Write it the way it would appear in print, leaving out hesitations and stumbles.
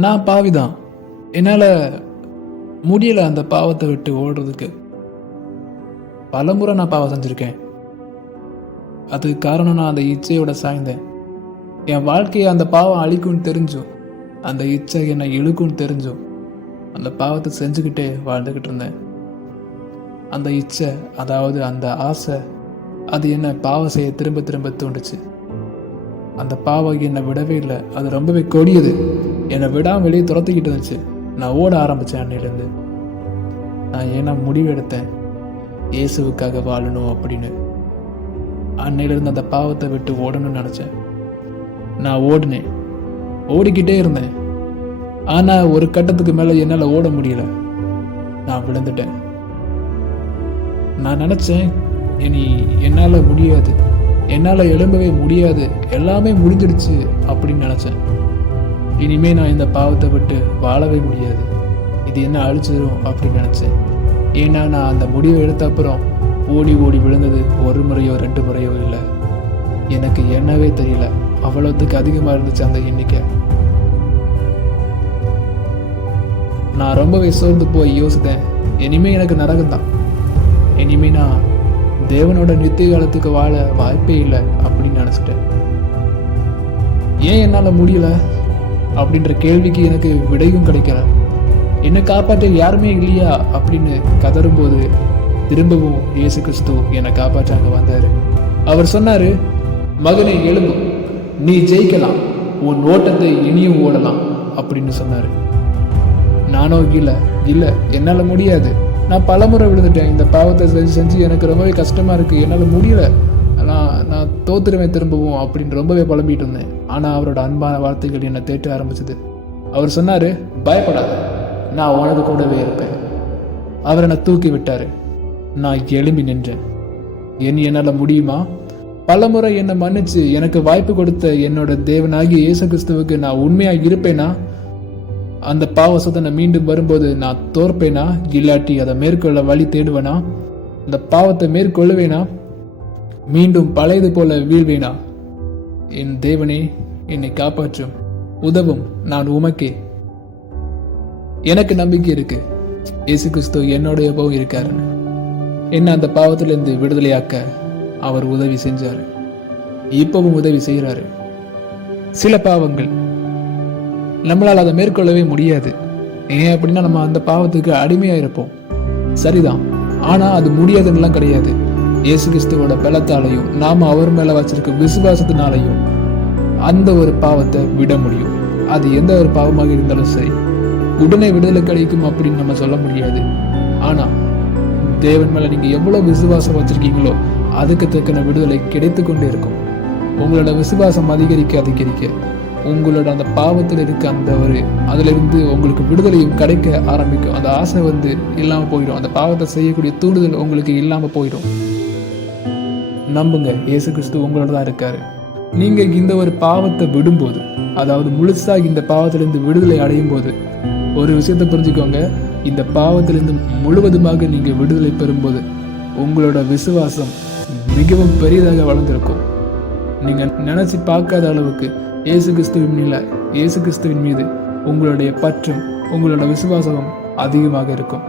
நான் பாவிதான். என்னால் முடியலை அந்த பாவத்தை விட்டு ஓடுறதுக்கு. பலமுறை நான் பாவம் செஞ்சுருக்கேன். அதுக்கு காரணம் நான் அந்த இச்சையோட சாய்ந்தேன். என் வாழ்க்கையை அந்த பாவம் அழிக்கும்னு தெரிஞ்சும், அந்த இச்சை என்னை இழுக்கும்னு தெரிஞ்சும் அந்த பாவத்தை செஞ்சுக்கிட்டே வாழ்ந்துக்கிட்டு இருந்தேன். அந்த இச்சை, அதாவது அந்த ஆசை, அது என்ன பாவம் செய்ய திரும்ப திரும்ப தூண்டுச்சு. அந்த பாவம் என்னை விடவே இல்லை. அது ரொம்பவே கொடியது. என்னை விடாமல் வெளியே துரத்திக்கிட்டு இருந்துச்சு. நான் ஓட ஆரம்பித்தேன். அன்னையிலேருந்து நான் ஏன்னா முடிவு எடுத்தேன், இயேசுவுக்காக வாழணும் அப்படின்னு. அன்னையிலேருந்து அந்த பாவத்தை விட்டு ஓடணும்னு நினச்சேன். நான் ஓடினேன், ஓடிக்கிட்டே இருந்தேன். ஆனால் ஒரு கட்டத்துக்கு மேலே என்னால் ஓட முடியல. நான் விழுந்துட்டேன். நான் நினச்சேன், இனி என்னால் முடியாது, என்னால் எழும்பவே முடியாது, எல்லாமே முடிஞ்சிடுச்சு அப்படின்னு நினச்சேன். இனிமே நான் இந்த பாவத்தை விட்டு வாழவே முடியாது, இது என்ன அழிச்சிடும் அப்படின்னு நினச்சேன். ஏன்னா நான் அந்த முடிவை எடுத்த அப்புறம் ஓடி ஓடி விழுந்தது ஒரு முறையோ 2 முறையோ இல்லை. எனக்கு என்னவே தெரியல, அவ்வளோத்துக்கு அதிகமாக இருந்துச்சு அந்த எண்ணிக்கை. நான் ரொம்பவே சோர்ந்து போய் யோசித்தேன், இனிமே எனக்கு நரகம்தான். இனிமே நான் தேவனோட நித்திய காலத்துக்கு வாழ வாய்ப்பே இல்லை அப்படின்னு நினச்சிட்டேன். ஏன் என்னால் முடியல அப்படின்ற கேள்விக்கு எனக்கு விடையும் கிடைக்கல. என்னை காப்பாற்ற யாருமே இல்லையா அப்படின்னு கதறும்போது திரும்பவும் இயேசு கிறிஸ்து என்னை காப்பாற்ற அங்கே வந்தார். அவர் சொன்னார், மகனே எழும்பு, நீ ஜெயிக்கலாம், உன் ஓட்டத்தை இனியும் ஓடலாம் அப்படின்னு சொன்னார். நானோ இல்லை இல்லை, என்னால் முடியாது, நான் பலமுறை விழுந்துட்டேன், இந்த பாவத்தை செஞ்சு எனக்கு ரொம்பவே கஷ்டமாக இருக்குது, என்னால் முடியல, நான் தோத்துருவேன் திரும்பவும் அப்படின்னு ரொம்பவே புலம்பிட்டு இருந்தேன். ஆனால் அவரோட அன்பான வார்த்தைகள் என்னை தேற்ற ஆரம்பிச்சது. அவர் சொன்னார், பயப்படாத, நான் உனக்கு கூடவே இருப்பேன். அவர் என்னை தூக்கி விட்டார். நான் எழும்பி நின்றேன். என்னால் முடியுமா? பலமுறை என்னை மன்னிச்சு எனக்கு வாய்ப்பு கொடுத்த என்னோட தேவனாகிய இயேசு கிறிஸ்துவுக்கு நான் உண்மையாக இருப்பேனா? அந்த பாவ சோதனை மீண்டும் வரும்போது நான் தோற்பேனா? இல்லாட்டி அதை மேற்கொள்ள வழி தேடுவேனா? அந்த பாவத்தை மேற்கொள்ளுவேனா? மீண்டும் பழையது போல வீழ்வேனா? என் தேவனே, என்னை காப்பாற்றும், உதவும், நான் உமக்கே. எனக்கு நம்பிக்கை இருக்கு, இயேசு கிறிஸ்து என்னோட எப்பவும் இருக்காருன்னு. என்ன அந்த பாவத்திலிருந்து விடுதலையாக்க அவர் உதவி செஞ்சாரு, இப்பவும் உதவி செய்கிறாரு. சில பாவங்கள் நம்மளால் அதை மேற்கொள்ளவே முடியாது. ஏன் அப்படின்னா நம்ம அந்த பாவத்துக்கு அடிமையா இருப்போம். சரிதான், ஆனா அது முடியாதுன்னெலாம் கிடையாது. இயேசு கிறிஸ்துவோட பலத்தாலையும் நாம அவர் மேல வச்சிருக்க விசுவாசத்தினாலையும் அந்த ஒரு பாவத்தை விட முடியும். அது எந்த ஒரு பாவமாக இருந்தாலும் சரி, உடனே விடுதலை கிடைக்கும் அப்படின்னு நம்ம சொல்ல முடியாது. ஆனா தேவன் மேல நீங்க எவ்வளவு விசுவாசம் வச்சிருக்கீங்களோ அதுக்கு தக்கன விடுதலை கிடைத்து கொண்டே இருக்கும். உங்களோட விசுவாசம் அதிகரிக்க அதிகரிக்க உங்களோட அந்த பாவத்தில் இருக்க அதுல இருந்து உங்களுக்கு விடுதலையும் கிடைக்க ஆரம்பிக்கும். அந்த ஆசை இல்லாம போயிடும். அந்த பாவத்தை செய்யக்கூடிய தூண்டுதல் உங்களுக்கு இல்லாம போயிடும். நம்புங்க, இயேசு கிறிஸ்து உங்களோட தான் இருக்காரு. நீங்க இந்த ஒரு பாவத்தை விடும்போது, அதாவது முழுசா இந்த பாவத்திலிருந்து விடுதலை அடையும் போது, ஒரு விஷயத்தை புரிஞ்சுக்கோங்க, இந்த பாவத்திலிருந்து முழுவதுமாக நீங்க விடுதலை பெறும்போது உங்களோட விசுவாசம் மிகவும் பெரியதாக வளர்ந்திருக்கும். நீங்க நினைச்சு பார்க்காத அளவுக்கு இயேசு கிறிஸ்துவின் மீது உங்களுடைய பற்றும் உங்களோட விசுவாசமும் அதிகமாக இருக்கும்.